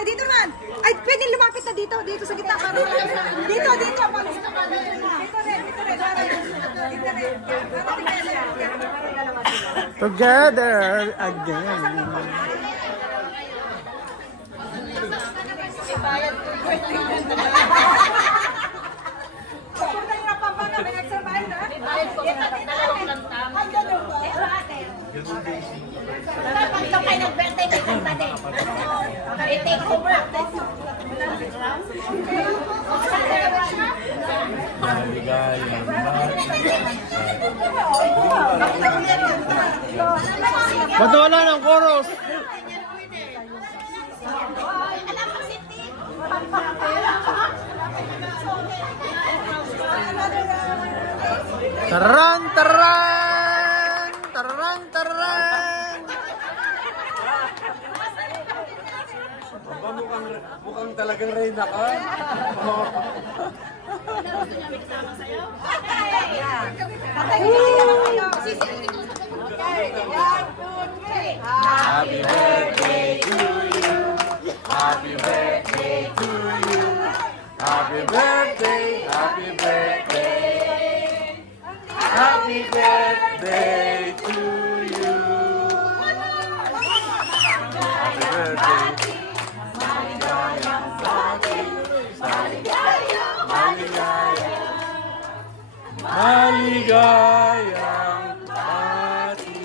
Okay, dito naman. Ay, pwede lumapit na dito. Dito sa gitna. Dito. Dito rin. Together again. May extra bahay na? Ito kayo nag-birthday kay Kanta din. I-take over. Ba't wala ng chorus? Taran, taran! Taran, taran! Mukhang talagang reyna ka. Happy birthday to you. Happy birthday to you. Happy birthday, happy birthday. Happy birthday to you. Happy birthday. Maligayang pati.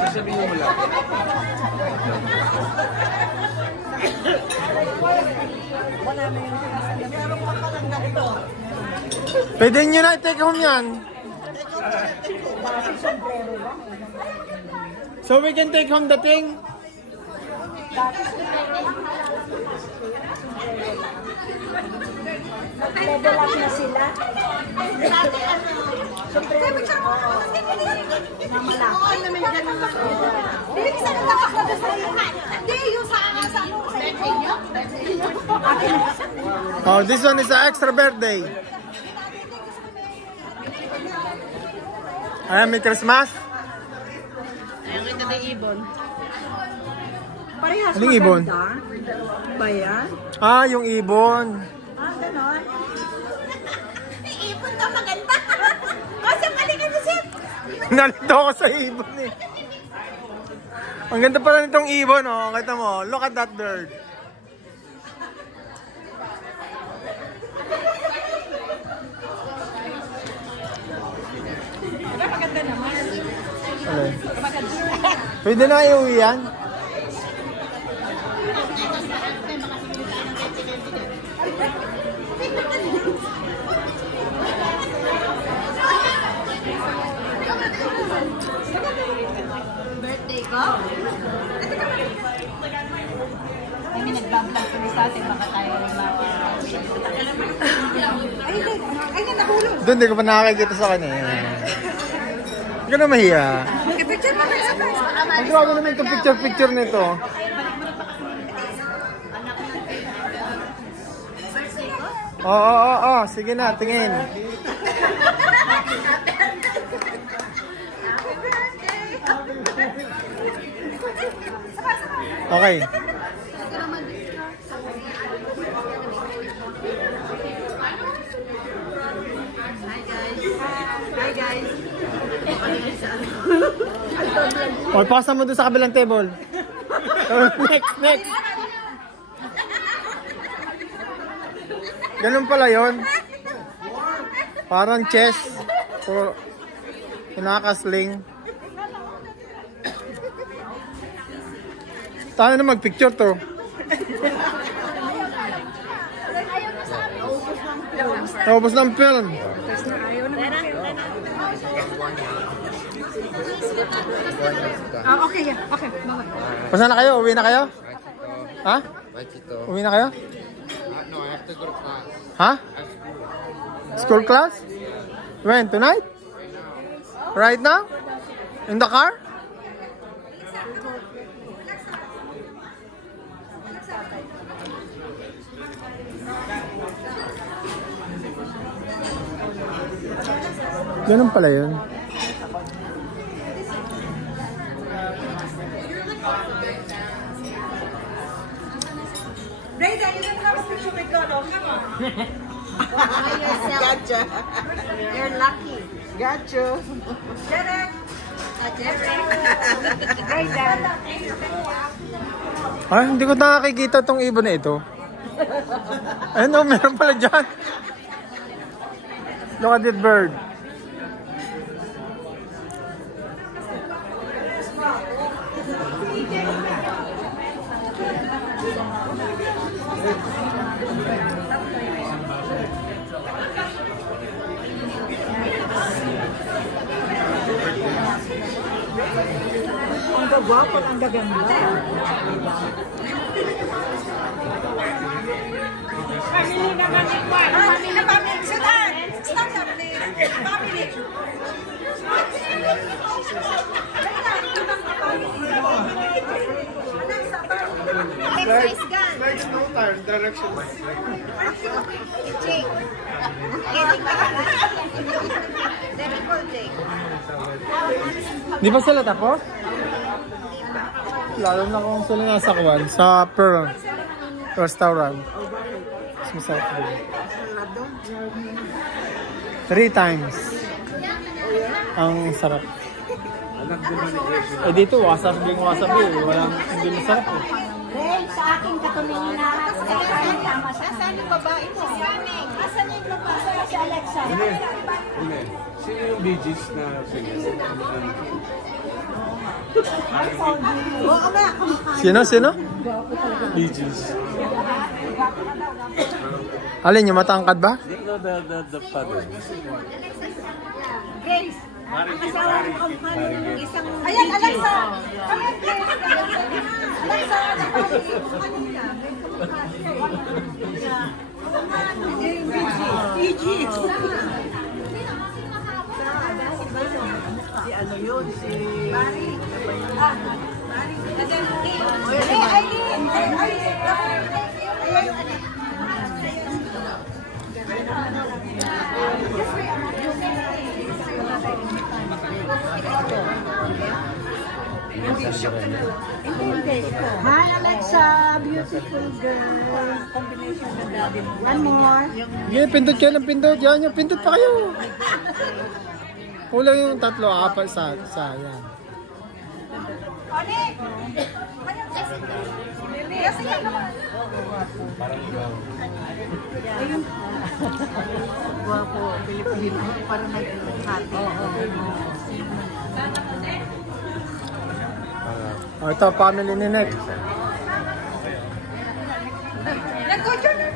Sasabihin mo lang. Pwede nyo na i-take home yan. So we can take home the thing? Level up na sila. Oh, this one is an extra birthday. Ayan, may Christmas. Ayan, ito na ibon. Parehas Anong ibon? maganda. Ba yan? Ah, yung ibon. Ah, ganon. Ibon ka maganda. Kasi maligay mo siya. Nalito ako sa ibon eh. Ang ganda pala nitong ibon, oh. Kita mo, look at that bird. Maganda naman. Alay. Pwede na iuwi yan? Birthday ko? Hindi nag-vlog kami sa atin, baka tayo rin Ay, nahulog. Doon, di ko pa nakakikita sa kanya. Hindi ka na mahiya. Picture mo sa face. Ang grabe naman itong picture-picture nito. Oo. Sige na, tingin. Okay. Hi guys. O, pasa mo doon sa kabilang table. Next. Ganun pala yun. Parang chess. O, kinakasling. Tayo na mag-picture to. Naubos ng film. Okay. Pasa na kayo? Uwi na kayo? Ha? Machito. Uwi na kayo? No, I have to go to class. Ha? School class? When? Tonight? Right now? In the car? Ganun pala yun. Brenda, you don't have a picture with Lolo. Come on. Gotcha. You're lucky. Gotcha. Derek. Brenda. Ay, hindi ko nakakikita tong ibon na ito. Ayun o, meron pala dyan. Look at that bird. Ang gagwapo, ang gaganda. Family naman ni Juan. Family. Sit down. Stand up, please. Family. Exercise gun. There's no time, direction. Jake. Kidding ka pala. Very cool, Jake. Di ba sila tapos? Lalo na kung sila nasa kwan, sa Pearl Restaurant. Mas masarap din. 3 times. Ang sarap. Eh dito, wasabi. Walang hindi masarap eh. Ray, sa akin katumingin na. Tama siya. Saan yung babae mo? Asan yung babae? Si Alexa. Sino yung Bee Gees na singer? Sino? Bee Gees. Alin, yung matangkad ba? No, the father. Grace. Asawa ko isang... Ayan, Alexa. Come on, please. Alexa, PG. Si ano yun? Si... Mari. Hi Alexa, beautiful girl. Combination ng daddy mo. One more. Okay, pindot kayo ng pindot. Yan yung pindot pa kayo. Kulang yung 3, 4 sa yan. Onik! Kasi yan naman. Parang ikaw. Ayun. Guwapo, Pilipino. Parang nag-hati. Oh, ito, family ni Nick. Nag-go-turn na.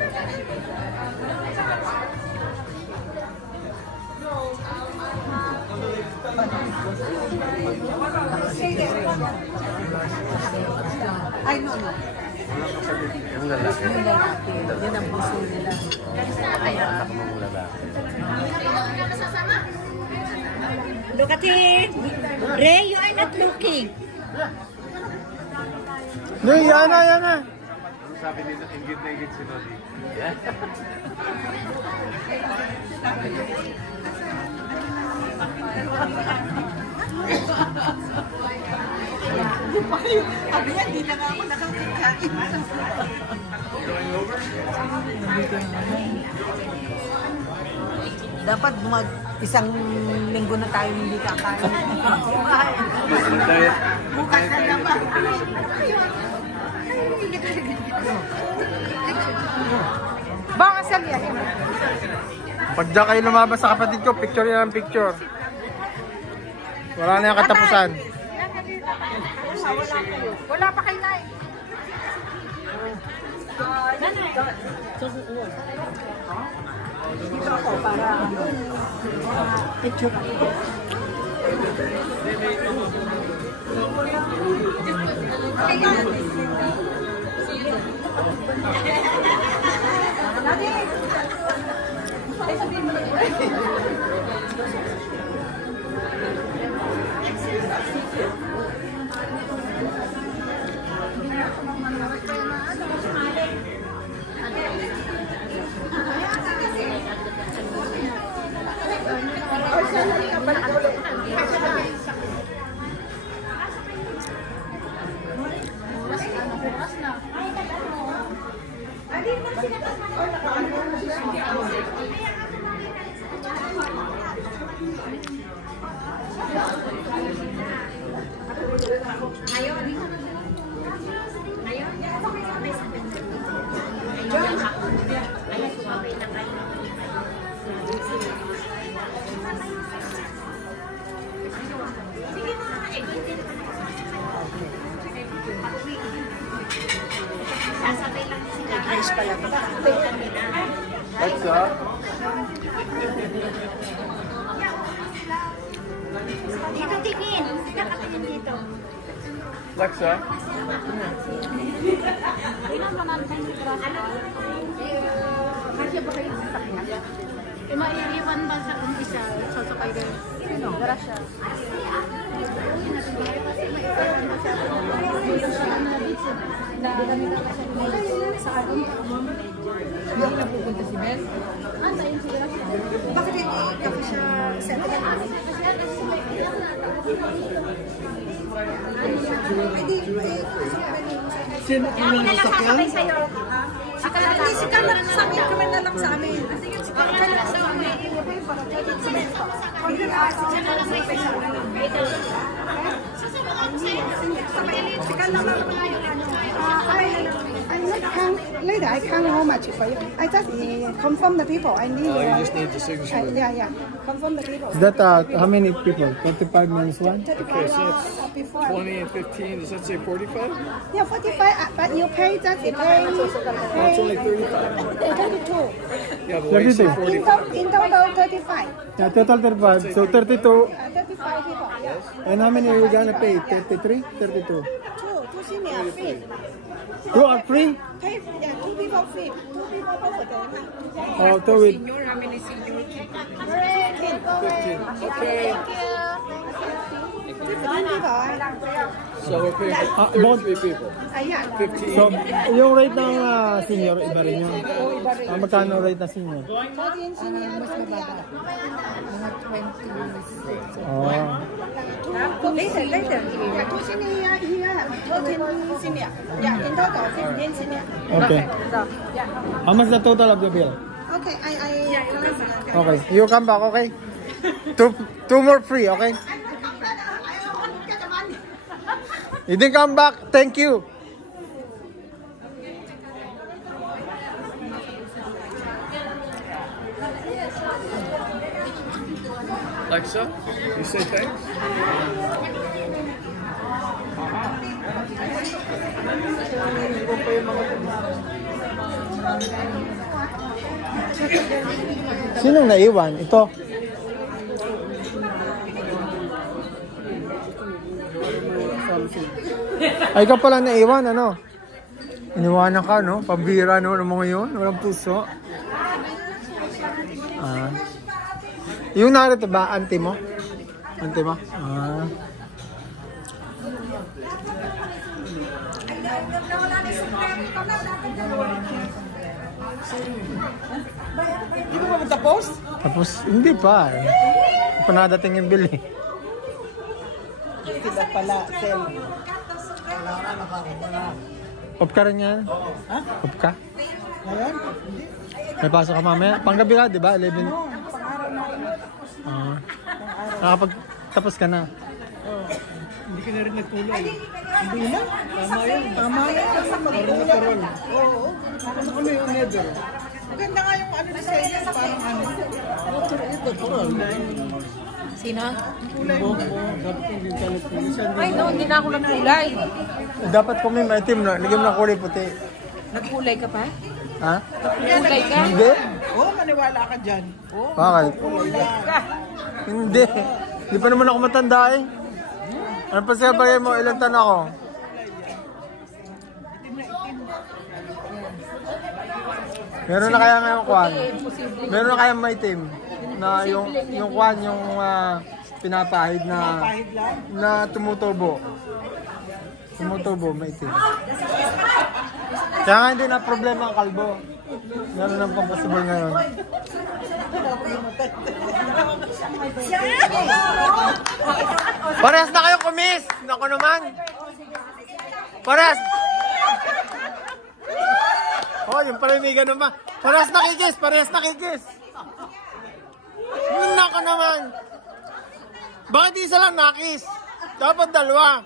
Ay, no. Yung lalaki. Yun ang puso nila. Yung lalaki. Look at him. Ray, you are not looking. No, yan na. Ano sabi nila? Ingit na ingit si Nodi. Sabi niya, hindi na nga ako nakakikain. Dapat isang linggo na tayo hindi kakain. Bukas na naman. Baka sali yan. Pag dyan kayo lumabas sa kapatid ko, picture yan ang picture. Wala na yung katapusan. Wala pa kayo na eh. Dito ako para picture. Sasabay lang sila. Grace pala to. Sasabay lang nila. Alexa? Dito tingin. Nakatingin dito. Alexa? Kasya ba kayo sa sakya? Mairiwan ba sa umpisa? Sasakay kayo? Sino? Grasya. Hindi na pupunta si Ben. Bakit hindi ka siya settle? Sino Kami na lang sasakay sa'yo. Hindi, si Carla sa amin, kami na lang sa amin. Si Carla na sa amin. Si Carla na lang. I can't later. I can't how much for you. I just confirm the people. I need. You just need the signature. Yeah. Confirm the people. Is that how many people? 35 minus 1? Okay, so it's Before. 20 and 15. Does that say 45? Yeah, 45. But you pay just pay. It's only 35. 32. Yeah, but why you say 32. 45? In total 35. Yeah, total 35. So 32. 35 people. Yeah. And how many are you gonna pay? 33? 32. Two senior free. Two are free? Pay. Yeah, two people free. Two people for them. Oh, two with. How many senior? 15. Okay. 15 people. So we're paying for both. 33 people. Yeah. 15. So, yung rate ng senior, iba rin yun. Magkano rate ng senior? 13 senior. Mas mababa. Oh. Later. Yeah, two senior here. 13 senior. Yeah, in total 15 senior. Okay. How much the total of the bill? Okay, I Okay. You come back, okay? Two more free, okay? You didn't come back. Thank you. Alexa, you say thanks? Sinong naiwan? Ito. Ay, ikaw pala naiwan, ano? Iniwanan ka, no? Pambira, no? Ano mo ngayon? Walang puso. Ah. Yung narito ba, auntie mo? Auntie mo? Ah. Hindi mo ba tapos? Tapos, hindi pa. Hindi pa nadating yung bill, eh. Sila pala, Sel. Off ka rin yan? Ha? Off ka? Ngayon? May pasok ka mamaya? Panggabi ka, di ba? 11. Pang-araw na rin. Ah. Nakapag-tapos ka na. Hindi ka na rin nagkulay. Hindi na. Tama yan. Kasi magkulang. Oo. Ano yung nether? Maganda nga yung ano sa inyo. Parang ano. Sino? Ay, no, hindi na ako nagkulay. Dapat kung may maitim, no? Lagyan mo ng kulay puti. Nagkulay ka pa? Ha? Nagkulay ka? Hindi. Oo, maniwala ka dyan. Oo, Bakit? kulay ka. Hindi. Hindi pa naman ako matanda, eh. Ano pa siya bagay mo? Ilan taon ako? Meron na kaya ngayong kwan? Meron na kaya maitim? Na yung kwan, yung pinapahid Pahid lang. na tumutubo. Tumutubo, maitim. Kaya nga hindi na problema ang kalbo. Meron ng pampasibol ngayon. Parehas na kayo kumis! Naku naman! Parehas! Oh, yung pala may ganun ba? Parehas nakikis! Parehas nakikis! Naku naman! Bakit isa lang nakis? Dapat dalawa.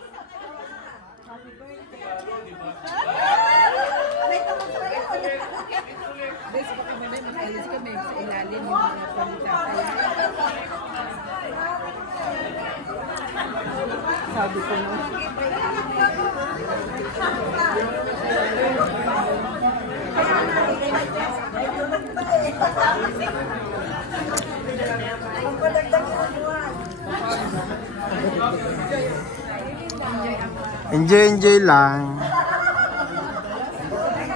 Sabi ko na. Enjoy lang.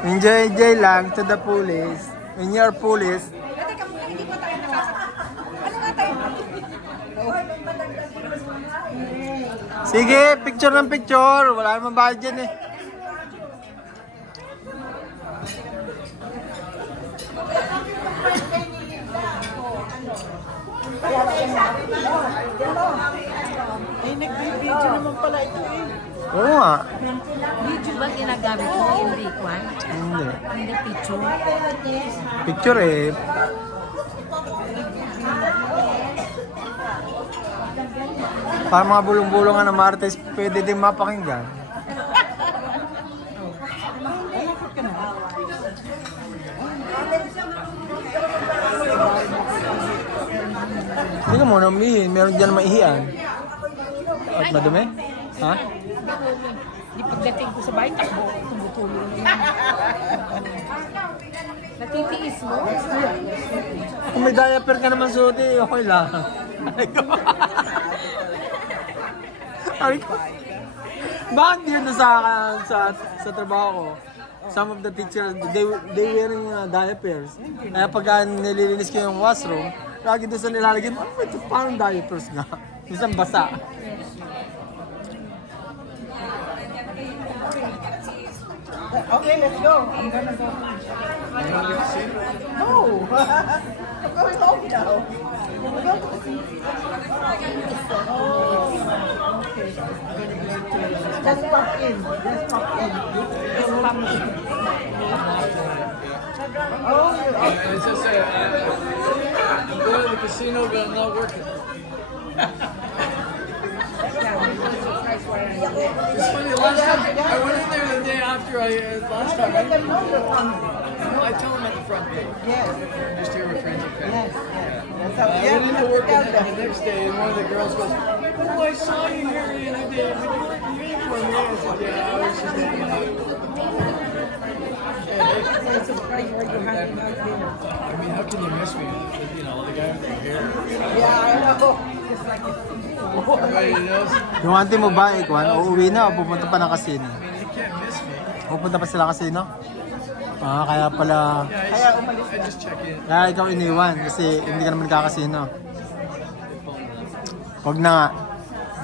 Enjoy lang to the fullest. When you're fullest. Teka muna, hindi pa tayo ano nga tayo? Sige, picture ng picture. Wala naman bayad dyan eh. Eh, nag-video naman pala ito eh. Oo nga. Video ba ginagamit mo? Hindi, Kwan? Hindi. Hindi picture. Picture eh. Para mga bulong-bulungan ng Martes, pwede din mapakinggan. Hindi ka muna umihin, meron dyan maihian. At madumi? Ha? Di pagdating ko sa bahay, takbo. Tumutulong na. Natitiis mo? Kung may diaper ka naman suot eh, okay lang. Ay ko. Bakit yun sa trabaho ko? Some of the teachers, they wearing diapers. Kaya pag nililinis ko yung washroom, lagi doon sa nilalagyan, ito parang diapers nga. Minsan basa. Okay, let's go. I'm gonna go. No. I'm going home now. Just pop in. Just pop in. Oh, It's just I'm going to the casino, but I'm not working. It's funny, last time I went in there the day after last time. I told him at the front gate. yes. Just here with friends and family. Yes, yes. That's how I went into work and the next day, and one of the girls goes, "Oh, I saw you here the other day. But you weren't in uniform." I said, "Yeah, I was just hanging out." I'm surprised where you have not been. I mean, how can you miss me? You know, the guy with the hair. Yeah, I know. Just like Everybody knows. Yung auntie mo ba, Ikwan, uuwi na o pupunta pa ng casino? I mean, you can't miss me. Pupunta pa sila casino? Ah, kaya pala, Yeah, I just check in. kaya ikaw iniwan kasi hindi ka naman kakasino. Wag na nga.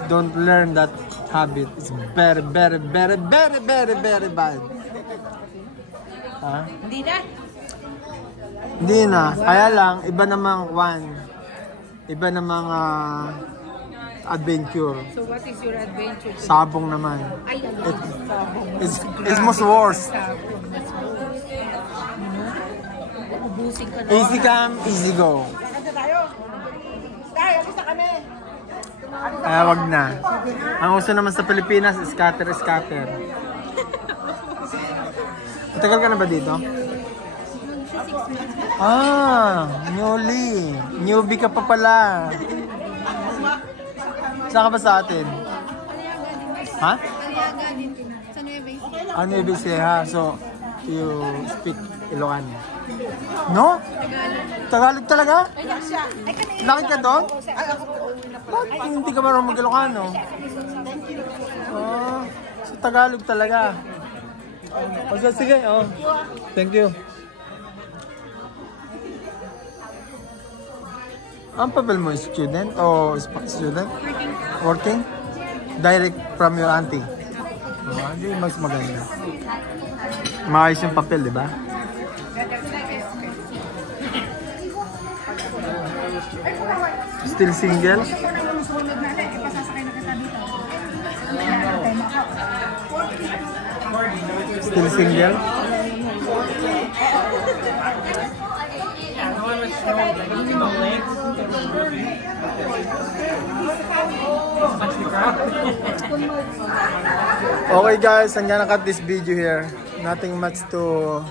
Don't learn that habit. It's very, very, very, very, very, very bad. Ha? Hindi na. Hindi na. Kaya lang, iba namang iba namang adventure. So what is your adventure? Sabong naman. Ay, ano? It's much worse. Ubusin ka na. Easy come, easy go. Kanta tayo. Tayo, gusto kami. Kaya wag na. Ang uso naman sa Pilipinas, scatter. Matagal ka na ba dito? Newbie ka pa pala. Saan ka ba sa atin? Ha? Sa Nueva Ecija. Nueva Ecija. So, you speak Ilocano? No? Tagalog talaga? Laki ka doon? Bakit hindi ka marunong mag-Ilocano? Oh, so Tagalog talaga. Okay, sige. Oh. Thank you. Ang papel mo, student o student? Working? Direct from your auntie? Hindi mas maganda. Maayos yung papel, di ba? Still single? Still single? Okay guys, I'm gonna cut this video here. Nothing much to